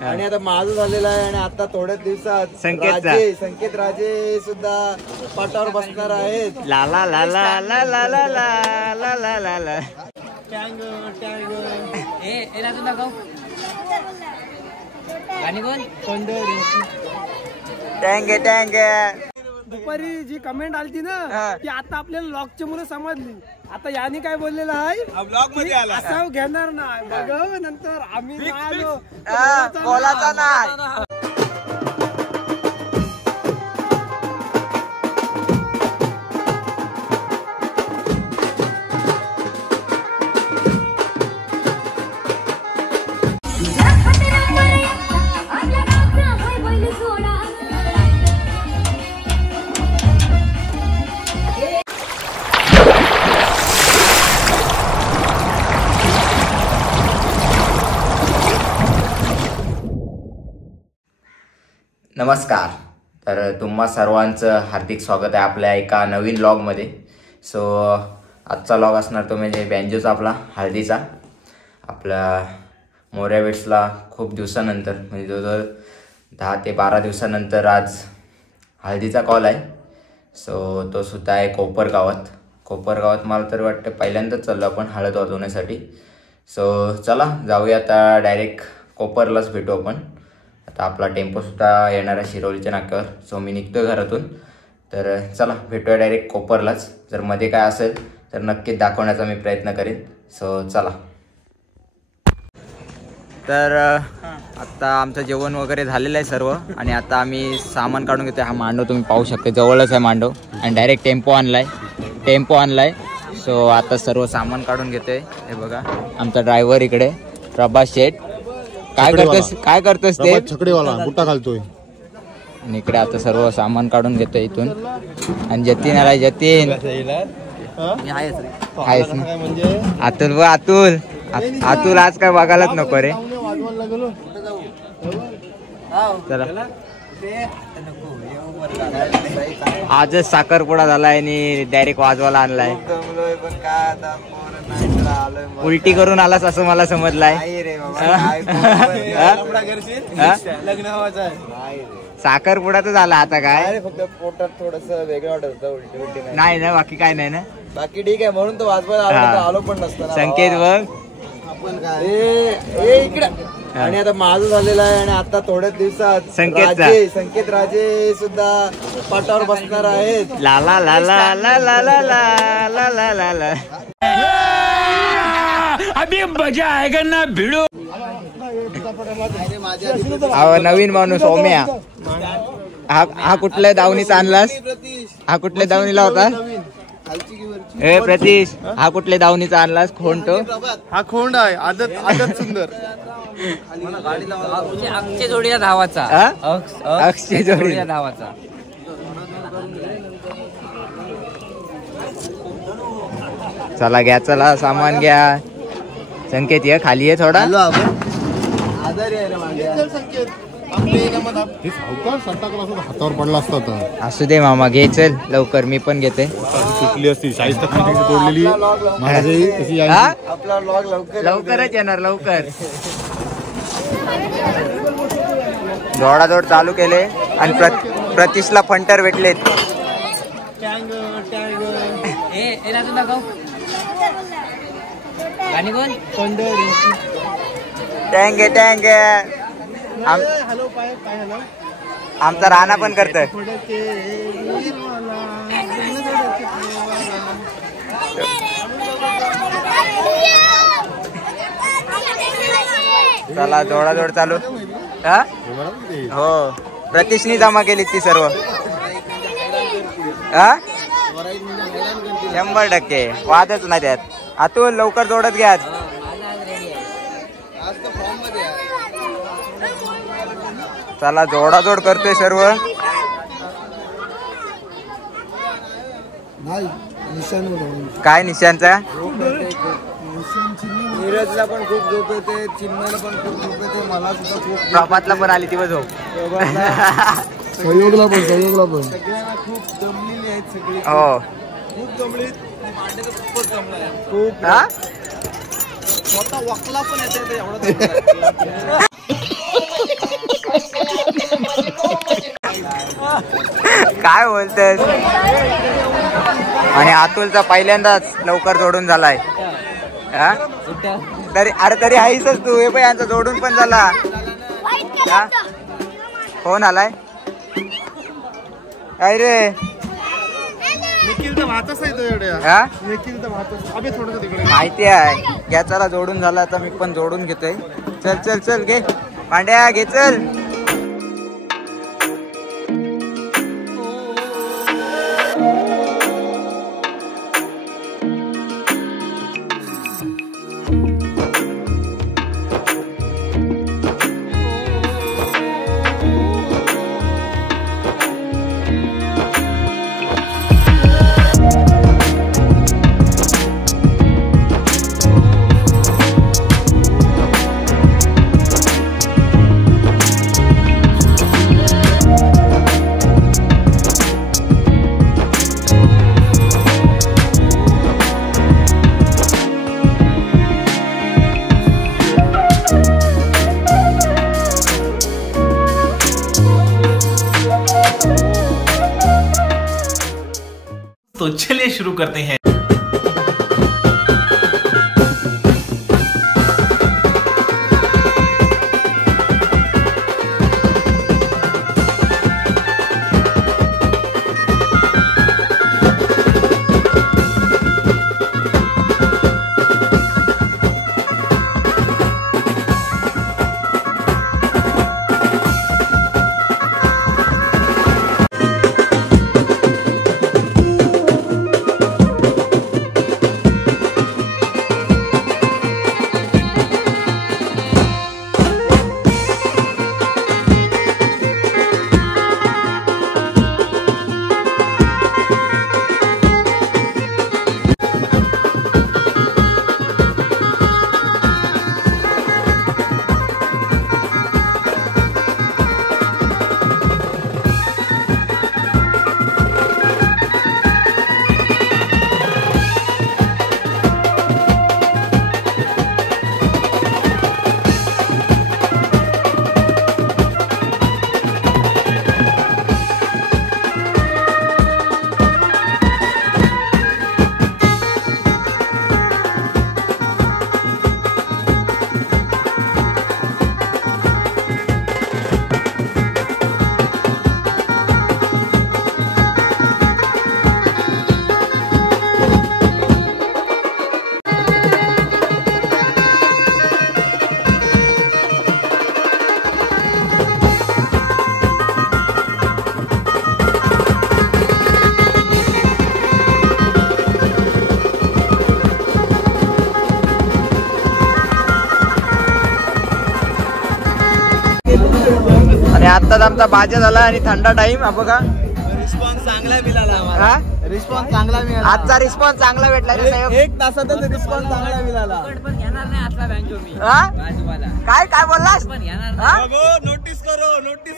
आणि आता माझं झालेलं आहे आणि आता थोड्याच दिवसात संकेत राजे सुद्धा पाटावर बसणार आहेत. ला ला ला ला ला ला ला ला ला ला ला ला. टँगे टँगे. दुपारी जी कमेंट आली ना ती आता आपल्याला लॉकच्या मुळे समजली. आता याने काय बोललेलं आहे ब्लॉग मध्ये असं घेणार नाही बघ नंतर आम्ही बोलायचा नाही. नमस्कार. तर तुम्हा सर्वांचं हार्दिक स्वागत आहे आपल्या एका नवीन व्लॉगमध्ये. सो आजचा व्लॉग असणार तो म्हणजे बँजोचा आपला हळदीचा. आपल्या मोऱ्या वेट्सला खूप दिवसानंतर म्हणजे जवळजवळ 10 ते 12 दिवसानंतर आज हळदीचा कॉल आहे. सो तो सुद्धा आहे कोपरगावात मला तर वाटतं पहिल्यांदाच चाललो आपण हळद वाजवण्यासाठी. सो चला जाऊया आता डायरेक्ट कोपरलाच भेटू आपण. आता आपला टेम्पोसुद्धा येणार आहे शिरोलीच्या नाक्यावर. सो मी निघतो घरातून. तर चला भेटूया डायरेक्ट कोपरलाच. जर मध्ये काय असेल तर नक्कीच दाखवण्याचा मी प्रयत्न करेन. सो चला. तर आत्ता आमचं जेवण वगैरे झालेलं आहे सर्व आणि आता आम्ही सामान काढून घेतो. हा मांडव तुम्ही पाहू शकता जवळच आहे मांडव आणि डायरेक्ट टेम्पो आणलाय. सो आता सर्व सामान काढून घेतोय. हे बघा आमचा ड्रायव्हर इकडे प्रभास शेठ. काय करतोस ते छकडीवाला बुट्टा घालतोय. आणि इकडे आता सर्व सामान काढून घेतोय इथून. आणि जतीन आलाय. जतीन आहेस म्हणजे अतुल आज काय बघायलाच नको रे. चला आजच साखरपुडा झालाय आणि डायरेक्ट वाजवायला आणलाय. उलटी करून आलास असं मला समजलाय. साखरपुडा तर झाला आता काय फक्त पोटात थोडस वेगळं वाटत होतं. उलटी नाही ना बाकी काय नाही ना. बाकी ठीक आहे म्हणून तो वाजवायला आलो पण नसतं. संकेत बघ इकडे. आणि आता माझं झालेलं आहे आणि आता थोड्याच दिवसात संकेत राजे सुद्धा पाटावर बसणार आहेत. ला ला ला ला ला ला ला ला ला ला ला. अभी मजा आएगा ना भिडो. नवीन माणूस ओम्या. हा कुठल्या दावणीचा आणलास? हा कुठल्या दावणीला होता? ए प्रतीश हा कुठल्या दावणीचा आणलास? खोंड हा खोंड आहे. आदत सुंदर अक्षय जोडीला धावाचा. अक्षय जोडीला धावाचा. चला घ्या चला सामान घ्या. संकेत ये खाली आहे थोडा. हातावर पडला असता. असू दे मामा घे चल लवकर. मी पण घेते. सुटली असती शाहिस्ता तोडलेली. लवकरच येणार लवकर. जोडाजोड चालू केले आणि प्रतीशला फंटर भेटलेत. टँगे टँगे. आमचा राणा पण करतोय. चला जोडाजोड चालू. हो प्रतीशनी जमा केली ती सर्व. 100% वादच नाही त्यात. अतुल लवकर जोडत घ्या. चला जोडाजोड करतोय सर्व. काय निशांचा? नीरजला पण खूप झोप येते, चिन्मयला पण खूप झोप येते, मला सुद्धा खूप. प्रभातला पण आली ती झोप. सहयोगला पण सगळ्यांना खूप दमलेली आहेत सगळी. हो खूप दमलीत. मांडे खूपच दमलाय खूप. स्वतः वकला पण येते एवढं. काय बोलतेस? आणि अतुलचा पहिल्यांदाच लवकर जोडून झालाय. तरी आहेसच तू. हे पण यांचा जोडून पण झाला. कोण आलाय? काय रे? माहिती आहे. घ्या चला, जोडून झाला आता. मी पण जोडून घेतोय. चल चल चल घे पांड्या, घे चल. तो चलिए शुरू करते हैं. आत्ताच आमचा भाज्या झाला आणि थंडा टाइम. हा बघा, रिस्पॉन्स चांगला मिळाला. रिस्पॉन्स चांगला मिळाला. आजचा रिस्पॉन्स चांगला भेटला. 1 तासातच रिस्पॉन्स चांगला मिळाला. काय काय बोललास? नोटीस करो, नोटीस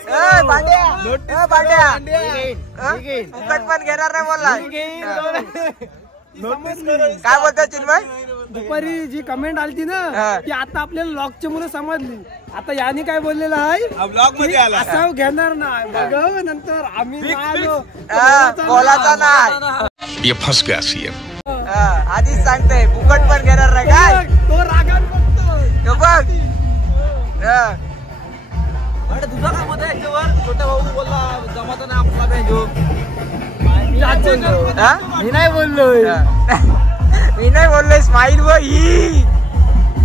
फुकट पण घेणार नाही बोलला. काय बोलतो चिन्मय? दुपारी जी कमेंट आलती ना ती आता आपल्याला लॉकच्या मुलं समजली. आता याने काय बोललेलं आहे, ब्लॉग मध्ये आला असाव घेणार नाही. बघ नंतर आम्ही बोलाचा नाही. ये फंस गया सीएम. आधीच सांगते फुकट पण घेणार नाही. काय तो रागात बघतो. बघ तुझा काय मत आहे याच्यावर? छोटा भाऊ बोलला जमाता ना आपला भेजो. मी नाही बोललोय. मी नाही बोललोय. स्माईल बघ ही.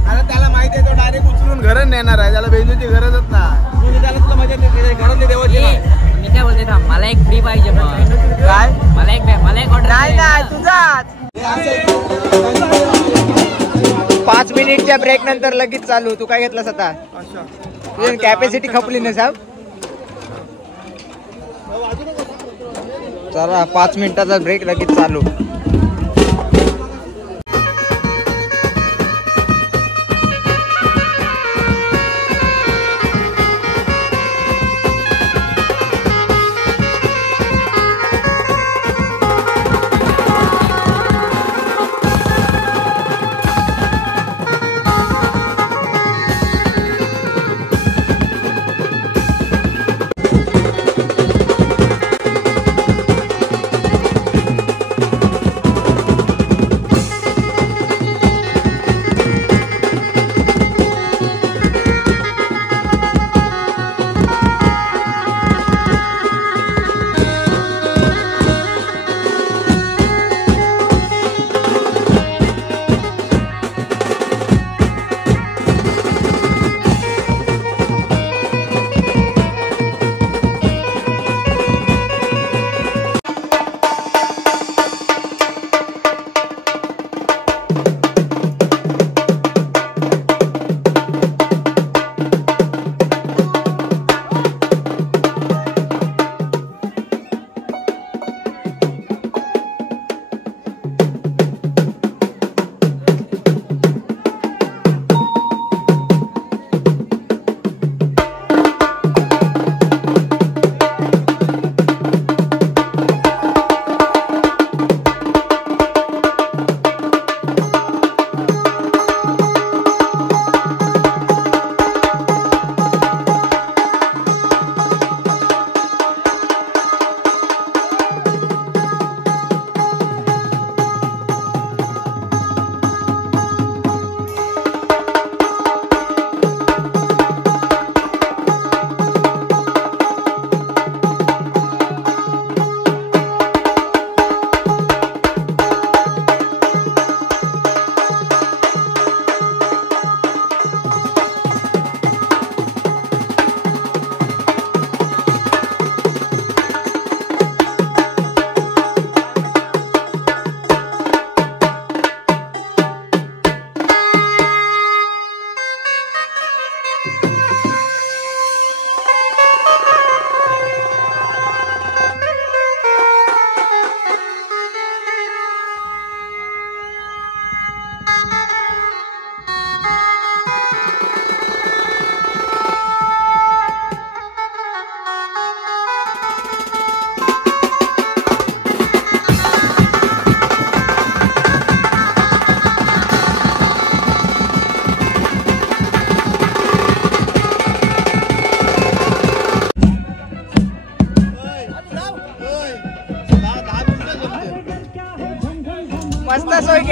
अरे त्याला माहिती आहे तो डायरेक्ट उचलून घरात नेणार आहे. त्याला भेजूची गरजच नाही. त्याला तुला मजा घरातली देवाची नाही. मी काय बोलते थांब, मला एक फ्री पाहिजे. काय? मला एक ऑर्डर. नाही नाही तुझाच. 5 मिनिटच्या ब्रेक नंतर लगेच चालू. तू काय घेतलास आता? कॅपॅसिटी खपली ना साहेब. चला 5 मिनिटाचा ब्रेक लगेच चालू.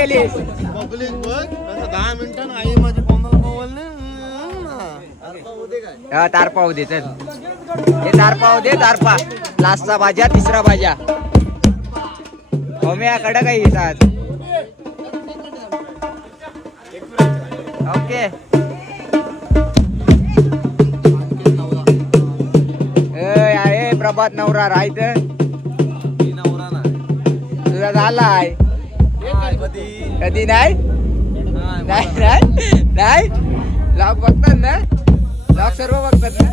केलीस? पब्लिक बघ 10 मिनिटांना आई माझी कोणाला मोबाईल हा तारपा होऊ दे चल. हे तारपा होऊ दे तारपा. लास्टचा भाज्या तिसरा भाज्या. होम्या कडं काही येतात. ओके. आहे प्रभात नवरा राहायच तुझा झालाय कधी नाही नाही ब्लॉग बघतात ना ब्लॉग सर्व बघतात ना.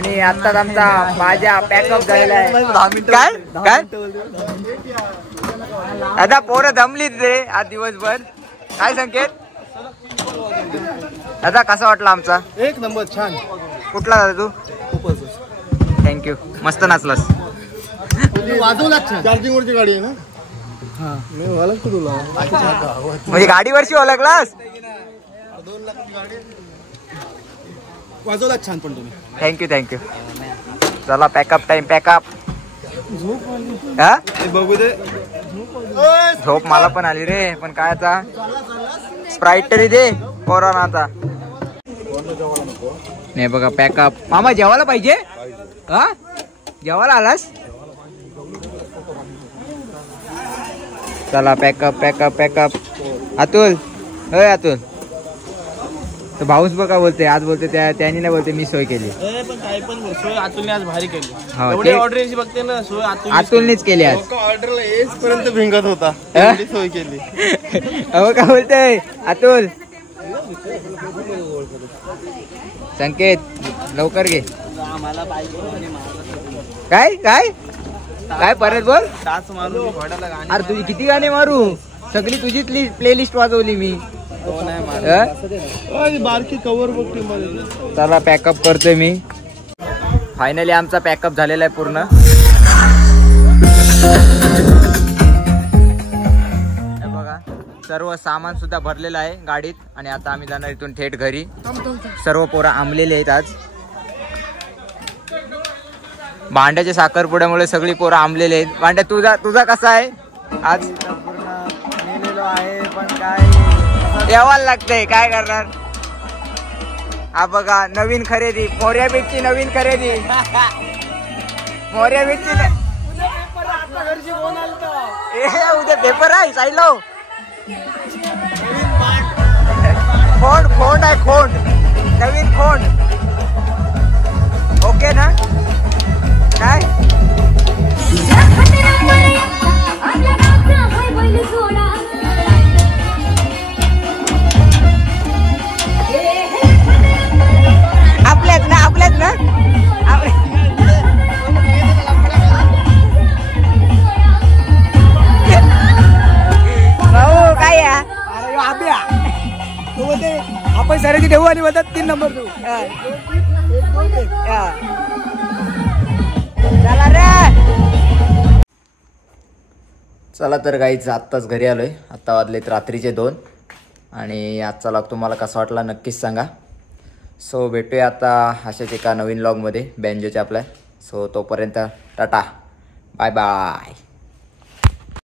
आणि आत्ताच आमचा माझ्या पॅकअप झालेला आहे. काय काय आता पोरं दमलीच रे आज दिवसभर. काय संकेत दादा कसा वाटला आमचा? एक नंबर छान. कुठला दादा तू? थँक्यू मस्त नाचलास. वाजवला चार्जिंग वरची गाडी आहे ना. मी ओळखतो तुला म्हणजे गाडीवरची ओळखलास. 2 लाखाची गाडी वाजवला छान. पण तुम्ही थँक्यू. चला पॅकअप टाइम. पॅकअप हा बघू दे. झोप मला पण आली रे. पण काय आता स्प्राईट तरी दे कोरोनाचा. नाही बघा पॅकअप. मामा जेवायला पाहिजे. हा जेवायला आलास. चला पॅकअप. अतुल होय अतुल तो भाऊच बघा बोलते. आज बोलते त्यांनी नाही बोलते मी सोय केली. पण काही पण सोय आतुलने आज भारी केली. एवढी ऑर्डर बघते ना सोय अतुलनीच केली आज. ऑर्डरला येच पर्यंत भिंगत होता. सोय केली. अहो काय बोलतोय अतुल. संकेत लवकर घे. काय काय काय परत बोल. अरे तुझी किती गाणे मारू. सगळी तुझीच प्लेलिस्ट वाजवली मी. बारकी कव्हर बघते मध्ये. चला पॅकअप करतोय मी. फायनली आमचा पॅकअप झालेला आहे पूर्ण. बघा सर्व सामान सुद्धा भरलेलं आहे गाडीत. आणि आता आम्ही जाणार इथून थेट घरी. सर्व पोरं आंबलेले आहेत आज. भांड्याच्या साखरपुड्यामुळे सगळी पोरं आंबलेले आहेत. भांड्या तुझा कसा आहे आज? नेलेलो आहे पण काय यावायला लागतंय. काय करणार. हा बघा नवीन खरेदी. मोर्या बीचची नवीन खरेदी. मोर्या बीचची उद्या पेपर आहे. साईड लाव. खोंड आहे खोंड. नवीन खोंड. ओके ना. काय आपल्याच ना भाऊ काय आपण साऱ्याची ठेवू आणि म्हणतात 3 नंबर तू. चला तर गाईच आत्ताच घरी आलोय. आत्ता वाजलेत रात्रीचे 2. आणि आजचा लॉग तुम्हाला कसा वाटला नक्कीच सांगा. सो भेटूया आता अशाच एका नवीन लॉगमध्ये बँजोच्या आपल्या. सो तोपर्यंत टाटा बाय बाय.